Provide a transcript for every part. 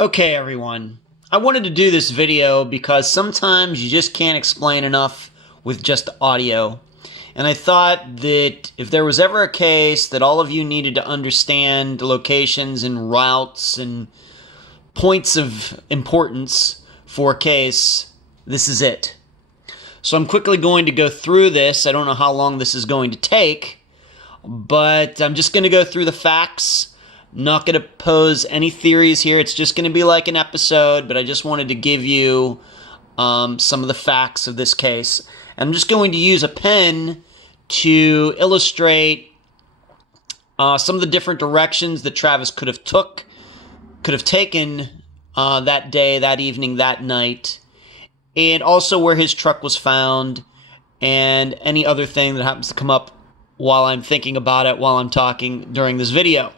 Okay, everyone. I wanted to do this video because sometimes you just can't explain enough with just audio. And I thought that if there was ever a case that all of you needed to understand locations and routes and points of importance for a case, this is it. So I'm quickly going to go through this. I don't know how long this is going to take, but I'm just going to go through the facts. Not going to pose any theories here. It's just going to be like an episode, but I just wanted to give you some of the facts of this case. And I'm just going to use a pen to illustrate some of the different directions that Travis could have taken that day, that evening, that night, and also where his truck was found, and any other thing that happens to come up while I'm thinking about it, while I'm talking during this video.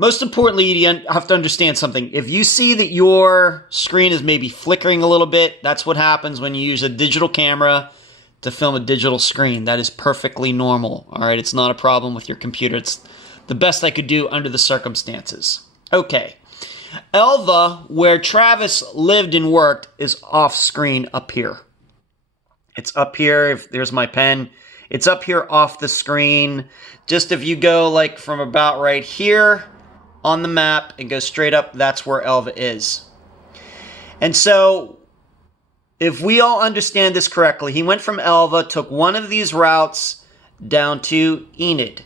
Most importantly, you have to understand something. If you see that your screen is maybe flickering a little bit, that's what happens when you use a digital camera to film a digital screen. That is perfectly normal, all right? It's not a problem with your computer. It's the best I could do under the circumstances. Okay. Elva, where Travis lived and worked, is off screen up here. It's up here. If there's my pen, it's up here off the screen. Just if you go like from about right here on the map and go straight up, that's where Elva is. And so, if we all understand this correctly, he went from Elva, took one of these routes down to Enid,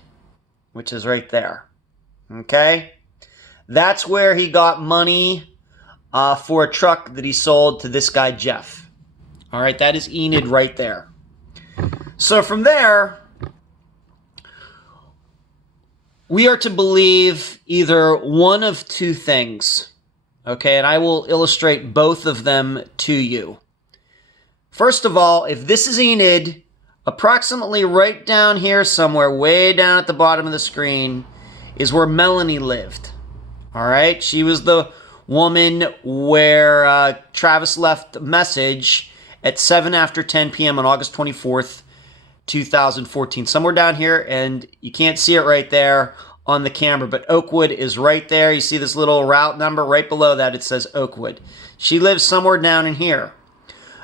which is right there. Okay? That's where he got money for a truck that he sold to this guy, Jeff. All right, that is Enid right there. So from there, we are to believe either one of two things, okay? And I will illustrate both of them to you. First of all, if this is Enid, approximately right down here somewhere, way down at the bottom of the screen, is where Melanie lived, all right? She was the woman where Travis left a message at 7 after 10 p.m. on August 24th, 2014, somewhere down here, and you can't see it right there on the camera, but Oakwood is right there. You see this little route number right below that, it says Oakwood. She lives somewhere down in here.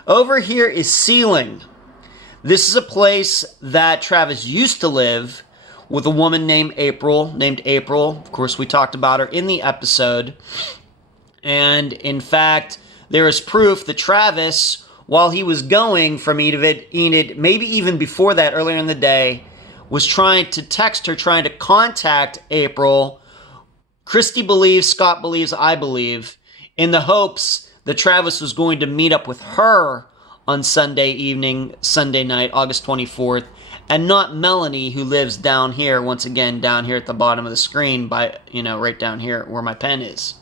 Over here is Sealing. This is a place that Travis used to live with a woman named April. Of course, we talked about her in the episode. And in fact, there is proof that Travis, while he was going from Enid, maybe even before that, earlier in the day, was trying to text her, trying to contact April. Christy believes, Scott believes, I believe, in the hopes that Travis was going to meet up with her on Sunday evening, Sunday night, August 24th, and not Melanie, who lives down here, once again, down here at the bottom of the screen, by, right down here where my pen is.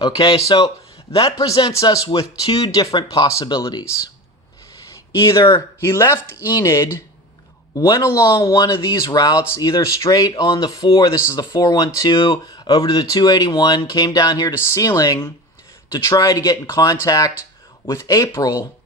Okay, so that presents us with two different possibilities. Either he left Enid, went along one of these routes, either straight on the 4, this is the 412, over to the 281, came down here to Sealing to try to get in contact with April,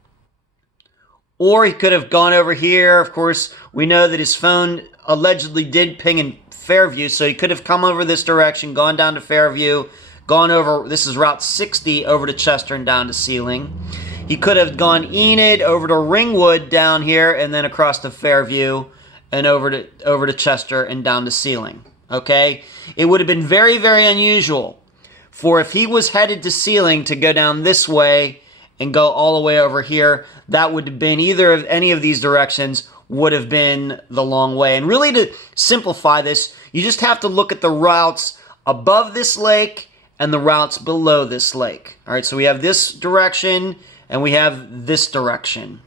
or he could have gone over here. Of course, we know that his phone allegedly did ping in Fairview, so he could have come over this direction, gone down to Fairview, gone over, this is Route 60, over to Chester and down to Sealing. He could have gone Enid over to Ringwood down here and then across to Fairview and over to Chester and down to Sealing. Okay? It would have been very, very unusual for if he was headed to Sealing to go down this way and go all the way over here. That would have been either of any of these directions would have been the long way. And really, to simplify this, you just have to look at the routes above this lake and the routes below this lake. All right, so we have this direction and we have this direction.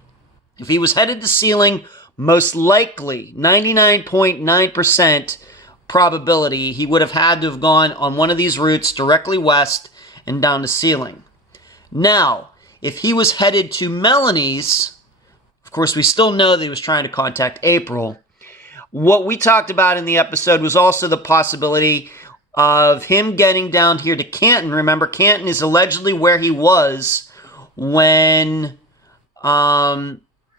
If he was headed to Sealing, most likely, 99.9% probability, he would have had to have gone on one of these routes directly west and down to Sealing. Now, if he was headed to Melanie's, of course, we still know that he was trying to contact April. What we talked about in the episode was also the possibility of him getting down here to Canton. Remember, Canton is allegedly where he was when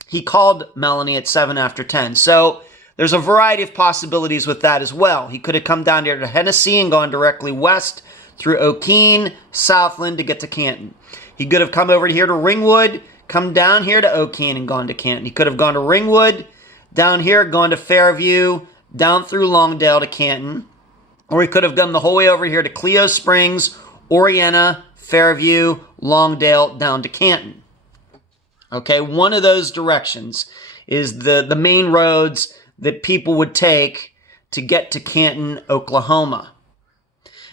he called Melanie at 7 after 10. So there's a variety of possibilities with that as well. He could have come down here to Hennessy and gone directly west through O'Keene, Southland to get to Canton. He could have come over here to Ringwood, come down here to O'Keene and gone to Canton. He could have gone to Ringwood, down here, gone to Fairview, down through Longdale to Canton. Or he could have gone the whole way over here to Clio Springs, Orienta, Fairview, Longdale, down to Canton. Okay, one of those directions is the main roads that people would take to get to Canton, Oklahoma.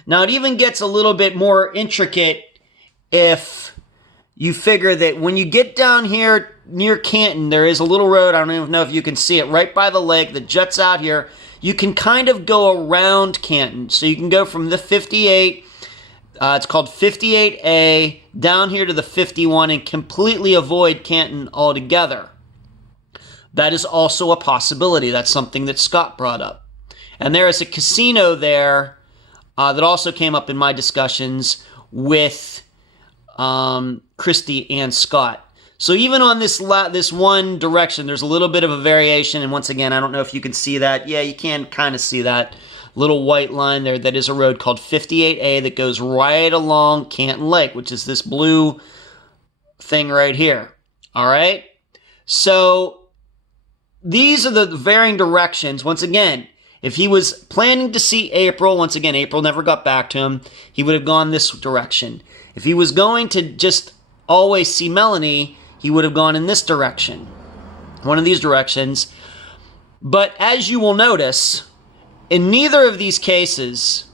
Now, it even gets a little bit more intricate if you figure that when you get down here near Canton, there is a little road, I don't even know if you can see it, right by the lake that juts out here. You can kind of go around Canton. So you can go from the 58, it's called 58A, down here to the 51 and completely avoid Canton altogether. That is also a possibility. That's something that Scott brought up. And there is a casino there that also came up in my discussions with Christy and Scott. So even on this one direction, there's a little bit of a variation. And once again, I don't know if you can see that. Yeah, you can kind of see that little white line there. That is a road called 58A that goes right along Canton Lake, which is this blue thing right here. All right? So these are the varying directions. Once again, if he was planning to see April, once again, April never got back to him, he would have gone this direction. If he was going to just always see Melanie, he would have gone in this direction, one of these directions. But as you will notice, in neither of these cases,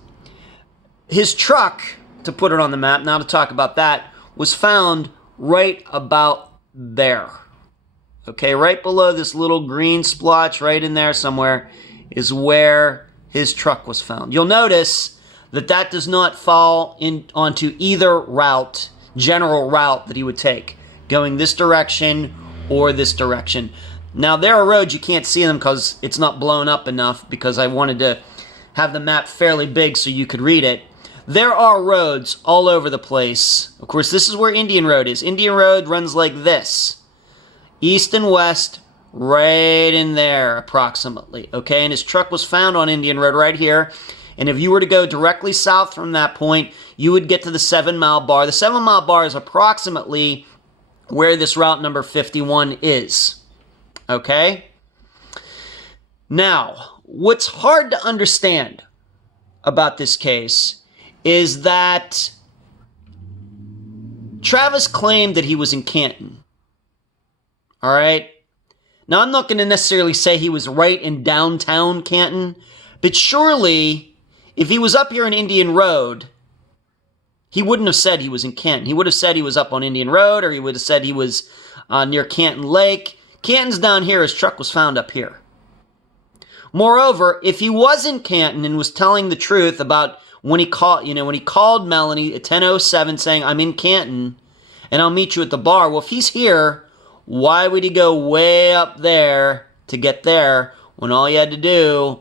his truck, to put it on the map, now to talk about that, was found right about there. Okay, right below this little green splotch, right in there somewhere, is where his truck was found. You'll notice that that does not fall onto either route, general route that he would take, going this direction or this direction. Now, there are roads you can't see them because it's not blown up enough, because I wanted to have the map fairly big so you could read it. There are roads all over the place. Of course, this is where Indian Road is. Indian Road runs like this, east and west, right in there approximately. Okay, and his truck was found on Indian Road right here. And if you were to go directly south from that point, you would get to the 7 Mile Bar. The 7 Mile Bar is approximately where this route number 51 is. Okay? Now, what's hard to understand about this case is that Travis claimed that he was in Canton. All right? Now, I'm not going to necessarily say he was right in downtown Canton, but surely, if he was up here in Indian Road, he wouldn't have said he was in Canton. He would have said he was up on Indian Road, or he would have said he was near Canton Lake. Canton's down here. His truck was found up here. Moreover, if he was in Canton and was telling the truth about when he called Melanie at 10:07 saying, "I'm in Canton and I'll meet you at the bar." Well, if he's here, why would he go way up there to get there when all he had to do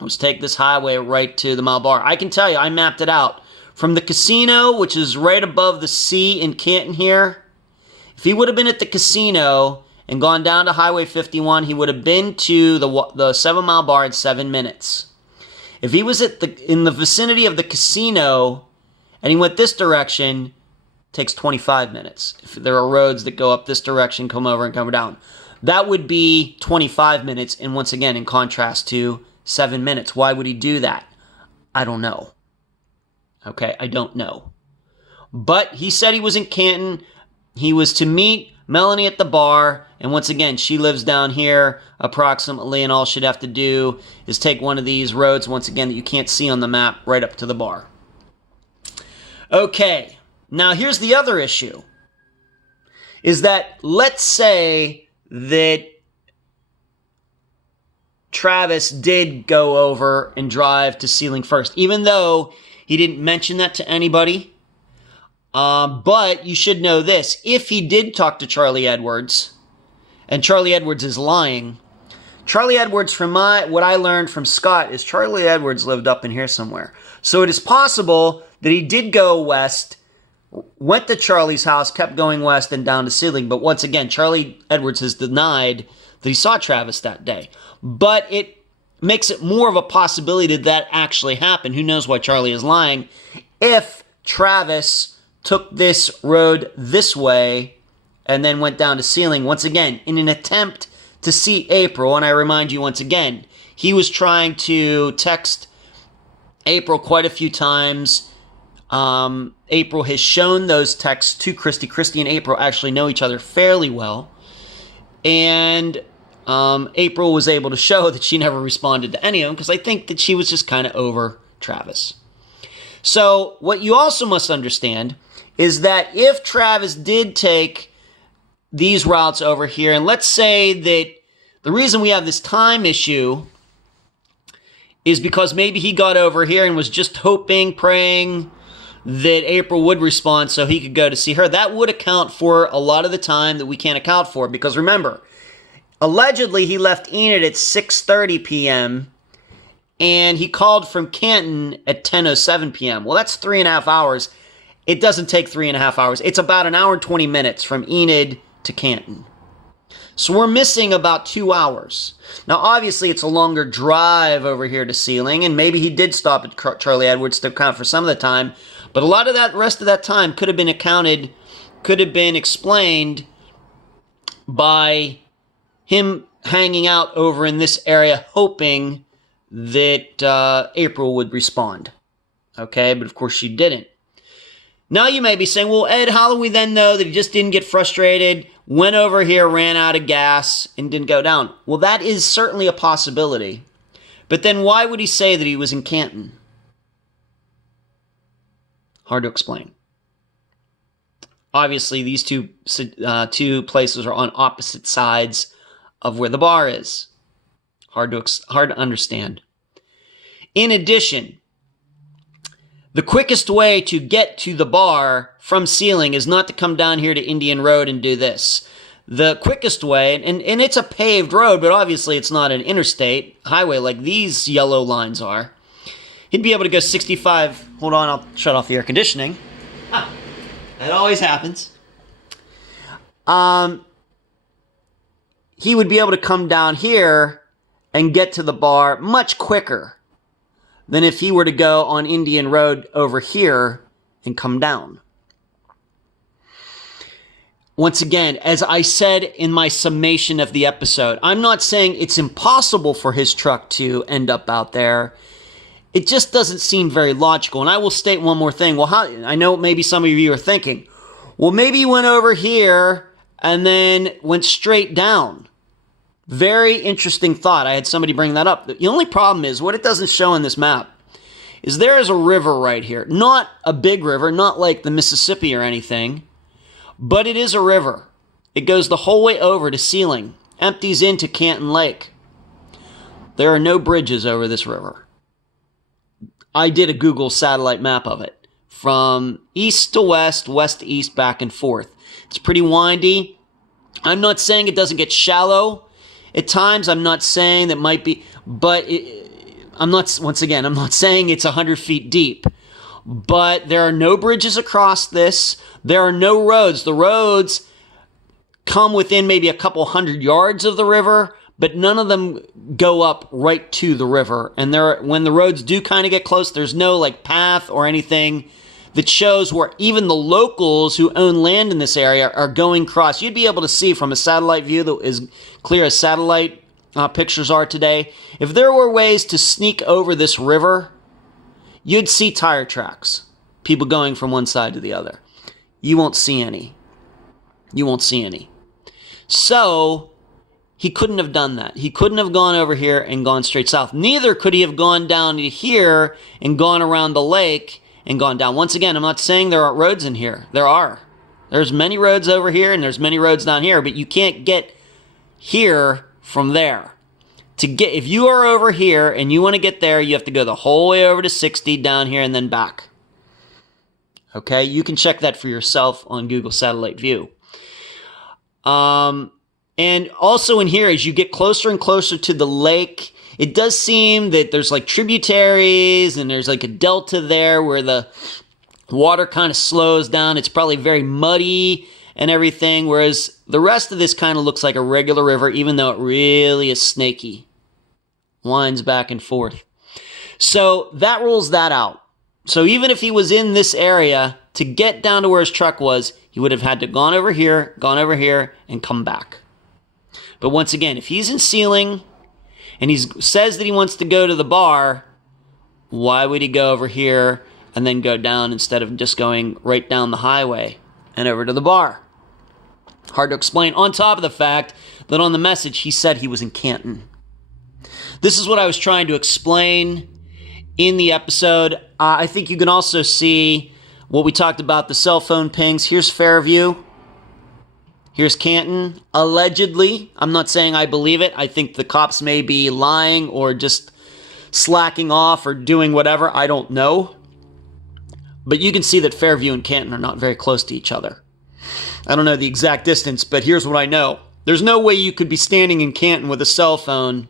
was take this highway right to the Mile Bar? I can tell you, I mapped it out. From the casino, which is right above the sea in Canton here, if he would have been at the casino and gone down to Highway 51, he would have been to the 7 Mile Bar in 7 minutes. If he was in the vicinity of the casino and he went this direction, it takes 25 minutes. If there are roads that go up this direction, come over and come down, that would be 25 minutes. And once again, in contrast to 7 minutes. Why would he do that? I don't know. Okay, I don't know. But he said he was in Canton. He was to meet Melanie at the bar. And once again, she lives down here approximately, and all she'd have to do is take one of these roads, once again, that you can't see on the map, right up to the bar. Okay, now here's the other issue. Is that, let's say that Travis did go over and drive to Sealing first, even though he didn't mention that to anybody. But you should know this. If he did talk to Charlie Edwards, and Charlie Edwards is lying, Charlie Edwards, from what I learned from Scott, is Charlie Edwards lived up in here somewhere. So it is possible that he did go west, went to Charlie's house, kept going west and down to Sealing. But once again, Charlie Edwards has denied that he saw Travis that day. But it makes it more of a possibility that actually happened. Who knows why Charlie is lying? if Travis took this road this way and then went down to Sealing, once again, in an attempt to see April. And I remind you once again, he was trying to text April quite a few times. April has shown those texts to Christy. Christy and April actually know each other fairly well. And April was able to show that she never responded to any of them because I think that she was just kind of over Travis. So what you also must understand is that if Travis did take these routes over here, and let's say that the reason we have this time issue is because maybe he got over here and was just hoping, praying that April would respond so he could go to see her. That would account for a lot of the time that we can't account for. Because remember, allegedly he left Enid at 6:30 p.m. and he called from Canton at 10:07 p.m. Well, that's 3.5 hours. It doesn't take 3.5 hours. It's about an hour and 20 minutes from Enid to Canton. So we're missing about 2 hours. Now, obviously, it's a longer drive over here to Sealing, and maybe he did stop at Charlie Edwards to account for some of the time. But a lot of that rest of that time could have been explained by him hanging out over in this area, hoping that April would respond. Okay, but of course she didn't. Now you may be saying, well, Ed, how do we then know that he just didn't get frustrated, went over here, ran out of gas, and didn't go down? Well, that is certainly a possibility. But then why would he say that he was in Canton? Hard to explain. Obviously, these two places are on opposite sides of where the bar is. Hard to understand. In addition, the quickest way to get to the bar from Sealing is not to come down here to Indian Road and do this. The quickest way, and it's a paved road, but obviously it's not an interstate highway like these yellow lines are. He'd be able to go 65. Hold on, I'll shut off the air conditioning. That always happens. He would be able to come down here and get to the bar much quicker than if he were to go on Indian Road over here and come down. Once again, as I said in my summation of the episode, I'm not saying it's impossible for his truck to end up out there. It just doesn't seem very logical. And I will state one more thing. Well, I know maybe some of you are thinking, well, maybe he went over here and then went straight down. Very interesting thought. I had somebody bring that up. The only problem is what it doesn't show in this map is there is a river right here. Not a big river, not like the Mississippi or anything, but it is a river. It goes the whole way over to Sealing, empties into Canton Lake. There are no bridges over this river. I did a Google satellite map of it. From east to west, west to east, back and forth. It's pretty windy. I'm not saying it doesn't get shallow. At times, I'm not saying that might be, but I'm not saying it's 100 feet deep. But there are no bridges across this. There are no roads. The roads come within maybe a couple hundred yards of the river, but none of them go up right to the river. And when the roads do kind of get close, there's no like path or anything that shows where even the locals who own land in this area are going across. You'd be able to see from a satellite view that is clear as satellite pictures are today. If there were ways to sneak over this river, you'd see tire tracks. People going from one side to the other. You won't see any. You won't see any. So, he couldn't have done that. He couldn't have gone over here and gone straight south. Neither could he have gone down to here and gone around the lake and gone down. Once again, I'm not saying there aren't roads in here. There are. There's many roads over here and there's many roads down here, but you can't get here from there. If you are over here and you want to get there, you have to go the whole way over to 60 down here and then back. Okay, you can check that for yourself on Google Satellite View. And also in here, as you get closer and closer to the lake, it does seem that there's like tributaries and there's like a delta there where the water kind of slows down. It's probably very muddy and everything, whereas the rest of this kind of looks like a regular river, even though it really is snaky. Winds back and forth. So that rules that out. So even if he was in this area, to get down to where his truck was, he would have had to gone over here, and come back. But once again, if he's in Ceiling and he says that he wants to go to the bar, why would he go over here and then go down instead of just going right down the highway and over to the bar? Hard to explain. On top of the fact that on the message, he said he was in Canton. This is what I was trying to explain in the episode. I think you can also see what we talked about, the cell phone pings. Here's Fairview. Here's Canton. Allegedly, I'm not saying I believe it. I think the cops may be lying or just slacking off or doing whatever. I don't know. But you can see that Fairview and Canton are not very close to each other. I don't know the exact distance, but here's what I know. There's no way you could be standing in Canton with a cell phone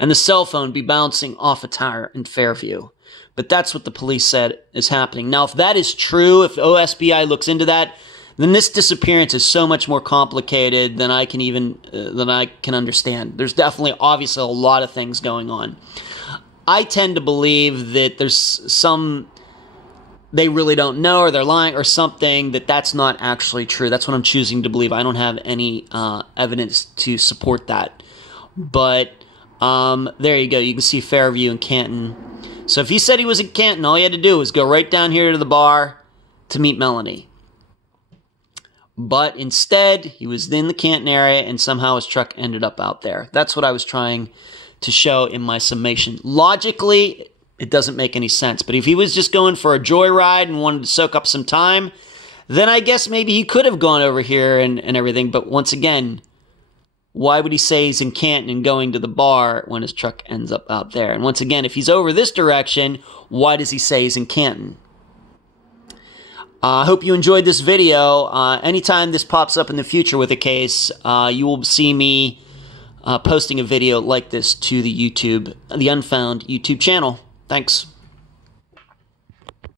and the cell phone be bouncing off a tire in Fairview. But that's what the police said is happening. Now, if that is true, if OSBI looks into that, then this disappearance is so much more complicated than I can understand. There's definitely, obviously, a lot of things going on. I tend to believe that there's some they really don't know, or they're lying, or something, that's not actually true. That's what I'm choosing to believe. I don't have any evidence to support that. But there you go. You can see Fairview and Canton. So if he said he was in Canton, all he had to do was go right down here to the bar to meet Melanie. But instead, he was in the Canton area, and somehow his truck ended up out there. That's what I was trying to show in my summation. Logically, it doesn't make any sense. But if he was just going for a joyride and wanted to soak up some time, then I guess maybe he could have gone over here and everything. But once again, why would he say he's in Canton and going to the bar when his truck ends up out there? And once again, if he's over this direction, why does he say he's in Canton? I hope you enjoyed this video. Anytime this pops up in the future with a case, you will see me posting a video like this to the Unfound YouTube channel. Thanks.